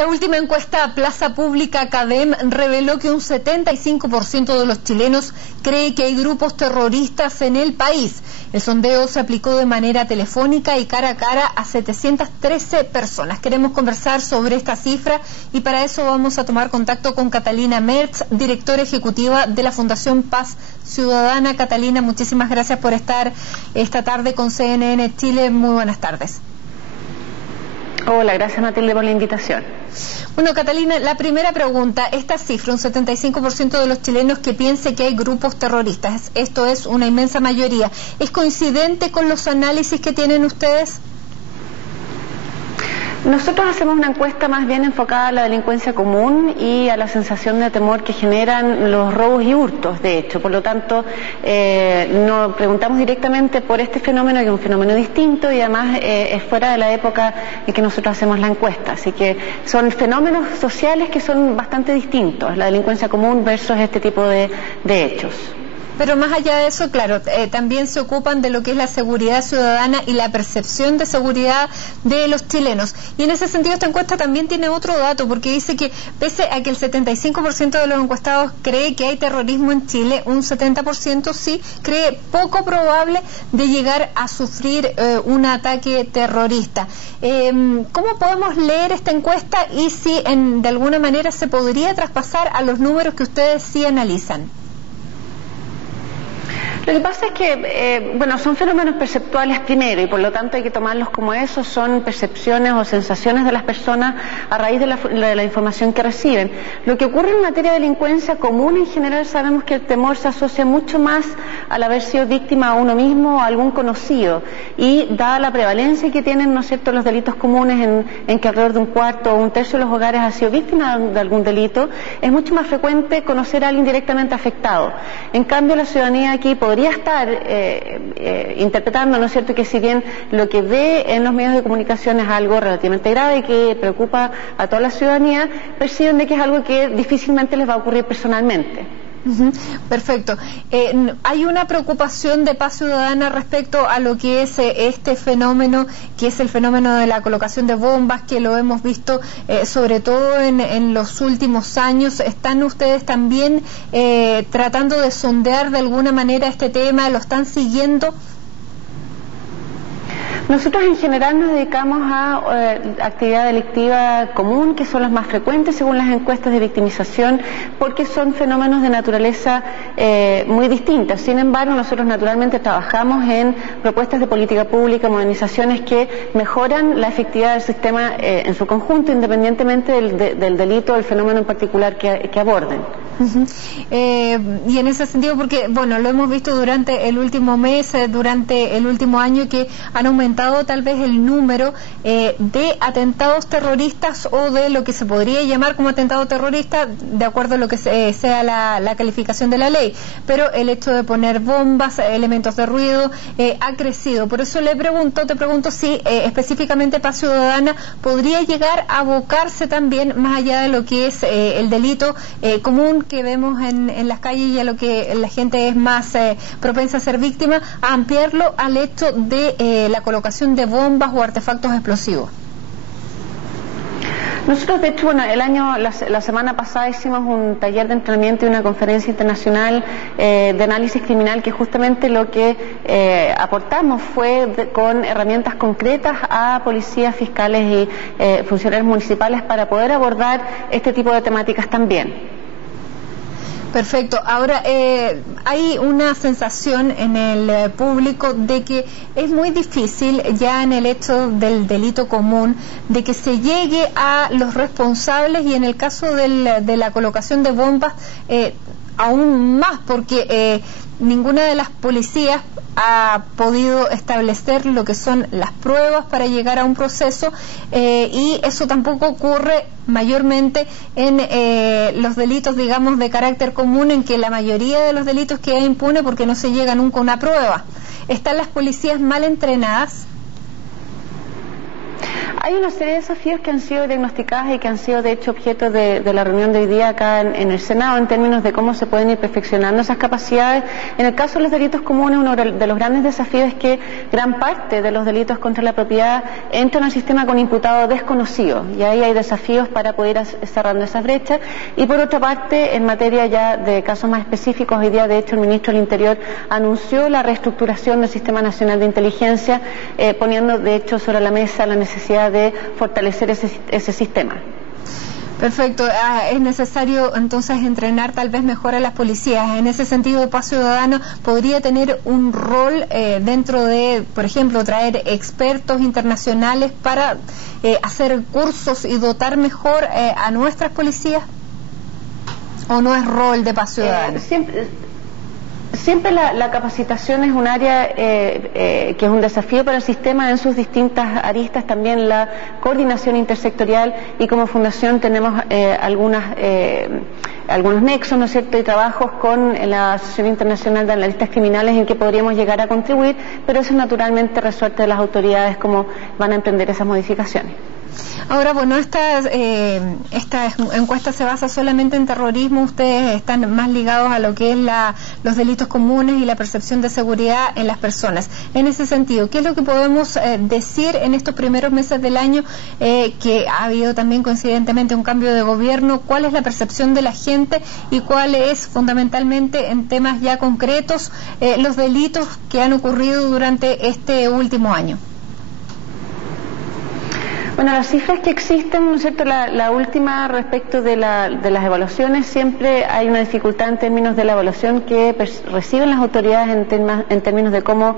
La última encuesta Plaza Pública CADEM reveló que un 75% de los chilenos cree que hay grupos terroristas en el país. El sondeo se aplicó de manera telefónica y cara a cara a 713 personas. Queremos conversar sobre esta cifra y para eso vamos a tomar contacto con Catalina Merz, directora ejecutiva de la Fundación Paz Ciudadana. Catalina, muchísimas gracias por estar esta tarde con CNN Chile. Muy buenas tardes. Hola, gracias Matilde por la invitación. Bueno, Catalina, la primera pregunta, esta cifra, un 75% de los chilenos que piense que hay grupos terroristas, esto es una inmensa mayoría, ¿es coincidente con los análisis que tienen ustedes? Nosotros hacemos una encuesta más bien enfocada a la delincuencia común y a la sensación de temor que generan los robos y hurtos, de hecho. Por lo tanto, nos preguntamos directamente por este fenómeno, que es un fenómeno distinto y además es fuera de la época en que nosotros hacemos la encuesta. Así que son fenómenos sociales que son bastante distintos, la delincuencia común versus este tipo de hechos. Pero más allá de eso, claro, también se ocupan de lo que es la seguridad ciudadana y la percepción de seguridad de los chilenos. Y en ese sentido esta encuesta también tiene otro dato, porque dice que pese a que el 75% de los encuestados cree que hay terrorismo en Chile, un 70% sí cree poco probable de llegar a sufrir un ataque terrorista. ¿Cómo podemos leer esta encuesta y si de alguna manera se podría traspasar a los números que ustedes sí analizan? Lo que pasa es que, son fenómenos perceptuales primero y por lo tanto hay que tomarlos como eso, son percepciones o sensaciones de las personas a raíz de la información que reciben. Lo que ocurre en materia de delincuencia común en general, sabemos que el temor se asocia mucho más al haber sido víctima a uno mismo o a algún conocido, y dada la prevalencia que tienen, ¿no es cierto?, los delitos comunes en que alrededor de un cuarto o un tercio de los hogares ha sido víctima de algún delito, es mucho más frecuente conocer a alguien directamente afectado. En cambio, la ciudadanía aquí podría estar interpretando, ¿no es cierto?, que si bien lo que ve en los medios de comunicación es algo relativamente grave que preocupa a toda la ciudadanía, perciben de que es algo que difícilmente les va a ocurrir personalmente. Perfecto. ¿Hay una preocupación de Paz Ciudadana respecto a lo que es este fenómeno, que es el fenómeno de la colocación de bombas, que lo hemos visto sobre todo en los últimos años? ¿Están ustedes también tratando de sondear de alguna manera este tema? ¿Lo están siguiendo? Nosotros en general nos dedicamos a actividad delictiva común, que son las más frecuentes según las encuestas de victimización, porque son fenómenos de naturaleza muy distinta. Sin embargo, nosotros naturalmente trabajamos en propuestas de política pública, modernizaciones que mejoran la efectividad del sistema en su conjunto, independientemente del delito o el fenómeno en particular que aborden. Y en ese sentido, porque bueno, lo hemos visto durante el último mes, durante el último año, que han aumentado tal vez el número de atentados terroristas o de lo que se podría llamar como atentado terrorista, de acuerdo a lo que sea la calificación de la ley, pero el hecho de poner bombas, elementos de ruido, ha crecido. Por eso te pregunto si específicamente Paz Ciudadana podría llegar a abocarse también, más allá de lo que es el delito común que vemos en las calles y a lo que la gente es más propensa a ser víctima, a ampliarlo al hecho de la colocación de bombas o artefactos explosivos. Nosotros, de hecho, la semana pasada hicimos un taller de entrenamiento y una conferencia internacional de análisis criminal, que justamente lo que aportamos fue con herramientas concretas a policías, fiscales y funcionarios municipales para poder abordar este tipo de temáticas también. Perfecto. Ahora, hay una sensación en el público de que es muy difícil ya en el hecho del delito común de que se llegue a los responsables, y en el caso de la colocación de bombas aún más, porque ninguna de las policías ha podido establecer lo que son las pruebas para llegar a un proceso, y eso tampoco ocurre mayormente en los delitos, digamos, de carácter común, en que la mayoría de los delitos queda impune porque no se llega nunca a una prueba. ¿Están las policías mal entrenadas? Hay una serie de desafíos que han sido diagnosticados y que han sido de hecho objeto de la reunión de hoy día acá en el Senado en términos de cómo se pueden ir perfeccionando esas capacidades. En el caso de los delitos comunes, uno de los grandes desafíos es que gran parte de los delitos contra la propiedad entran al sistema con imputados desconocidos, y ahí hay desafíos para poder ir cerrando esas brechas. Y por otra parte, en materia ya de casos más específicos, hoy día de hecho el ministro del Interior anunció la reestructuración del Sistema Nacional de Inteligencia, poniendo de hecho sobre la mesa la necesidad de fortalecer ese sistema. Perfecto. Es necesario entonces entrenar tal vez mejor a las policías. En ese sentido, Paz Ciudadano podría tener un rol dentro de, por ejemplo, traer expertos internacionales para hacer cursos y dotar mejor a nuestras policías. ¿O no es rol de Paz Ciudadano? Siempre la capacitación es un área que es un desafío para el sistema en sus distintas aristas, también la coordinación intersectorial, y como fundación tenemos algunos nexos, ¿no es cierto?, y trabajos con la Asociación Internacional de Analistas Criminales en que podríamos llegar a contribuir, pero eso es naturalmente resuelto de las autoridades cómo van a emprender esas modificaciones. Ahora, bueno, esta encuesta se basa solamente en terrorismo. Ustedes están más ligados a lo que es los delitos comunes y la percepción de seguridad en las personas. En ese sentido, ¿qué es lo que podemos decir en estos primeros meses del año, que ha habido también coincidentemente un cambio de gobierno? ¿Cuál es la percepción de la gente y cuál es fundamentalmente en temas ya concretos los delitos que han ocurrido durante este último año? Bueno, las cifras que existen, ¿no es cierto?, la última respecto de las evaluaciones, siempre hay una dificultad en términos de la evaluación que reciben las autoridades en términos de cómo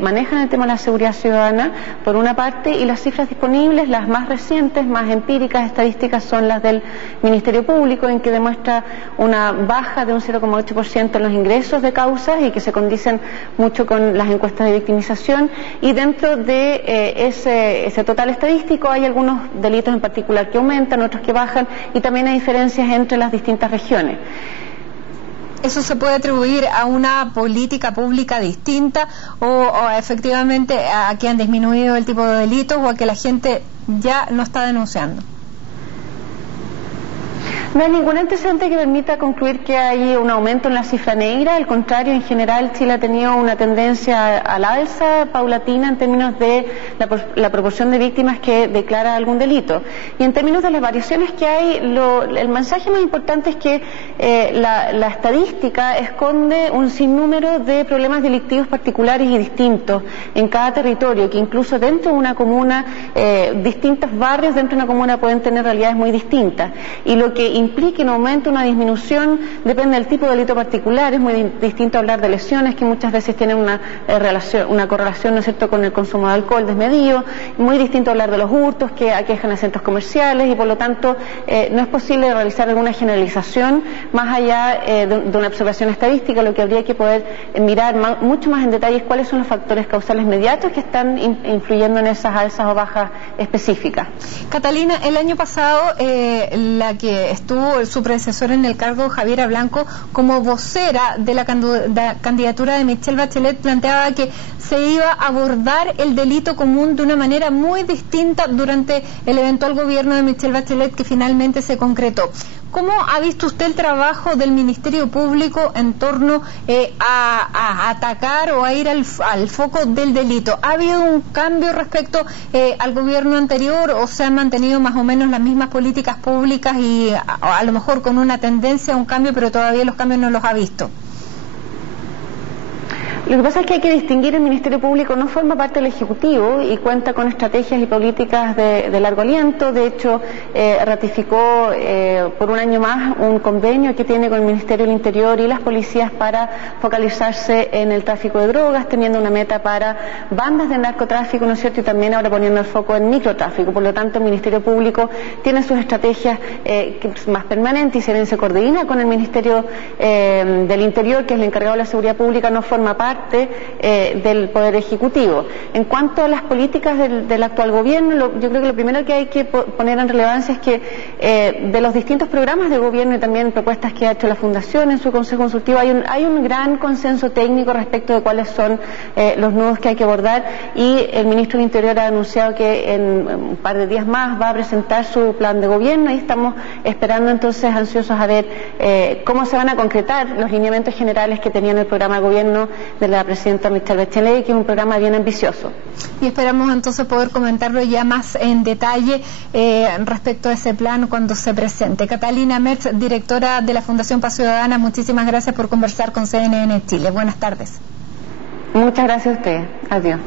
manejan el tema de la seguridad ciudadana, por una parte, y las cifras disponibles, las más recientes, más empíricas, estadísticas, son las del Ministerio Público, en que demuestra una baja de un 0,8% en los ingresos de causas y que se condicen mucho con las encuestas de victimización, y dentro de ese total estadístico hay algunos delitos en particular que aumentan, otros que bajan, y también hay diferencias entre las distintas regiones. ¿Eso se puede atribuir a una política pública distinta o efectivamente a que han disminuido el tipo de delitos o a que la gente ya no está denunciando? No hay ningún antecedente que permita concluir que hay un aumento en la cifra negra. Al contrario, en general Chile ha tenido una tendencia al alza paulatina en términos de la proporción de víctimas que declara algún delito. Y en términos de las variaciones que hay, el mensaje más importante es que la estadística esconde un sinnúmero de problemas delictivos particulares y distintos en cada territorio, que incluso dentro de una comuna, distintos barrios dentro de una comuna pueden tener realidades muy distintas. Y lo que implique un aumento, una disminución, depende del tipo de delito particular. Es muy distinto hablar de lesiones, que muchas veces tienen una correlación, ¿no es cierto?, con el consumo de alcohol desmedido. Muy distinto hablar de los hurtos que aquejan a centros comerciales, y por lo tanto no es posible realizar alguna generalización más allá de una observación estadística. Lo que habría que poder mirar mucho más en detalle es cuáles son los factores causales inmediatos que están influyendo en esas alzas o bajas específicas. Catalina, el año pasado la que estuvo su predecesor en el cargo, Javiera Blanco, como vocera de la candidatura de Michelle Bachelet, planteaba que se iba a abordar el delito común de una manera muy distinta durante el eventual gobierno de Michelle Bachelet, que finalmente se concretó. ¿Cómo ha visto usted el trabajo del Ministerio Público en torno a atacar o a ir al foco del delito? ¿Ha habido un cambio respecto al gobierno anterior, o se han mantenido más o menos las mismas políticas públicas y a lo mejor con una tendencia a un cambio, pero todavía los cambios no los ha visto? Lo que pasa es que hay que distinguir: el Ministerio Público no forma parte del Ejecutivo y cuenta con estrategias y políticas de largo aliento. De hecho, ratificó por un año más un convenio que tiene con el Ministerio del Interior y las policías para focalizarse en el tráfico de drogas, teniendo una meta para bandas de narcotráfico, ¿no es cierto?, y también ahora poniendo el foco en microtráfico. Por lo tanto, el Ministerio Público tiene sus estrategias más permanentes, y si bien se coordina con el Ministerio del Interior, que es el encargado de la seguridad pública, no forma parte parte del Poder Ejecutivo. En cuanto a las políticas del actual gobierno, yo creo que lo primero que hay que poner en relevancia es que de los distintos programas de gobierno y también propuestas que ha hecho la Fundación en su Consejo Consultivo, hay un gran consenso técnico respecto de cuáles son los nudos que hay que abordar, y el ministro del Interior ha anunciado que en un par de días más va a presentar su plan de gobierno, y estamos esperando entonces ansiosos a ver cómo se van a concretar los lineamientos generales que tenía en el programa de gobierno de la presidenta Michelle Bachelet, que es un programa bien ambicioso. Y esperamos entonces poder comentarlo ya más en detalle respecto a ese plan cuando se presente. Catalina Merz, directora de la Fundación Paz Ciudadana, muchísimas gracias por conversar con CNN Chile. Buenas tardes. Muchas gracias a usted. Adiós.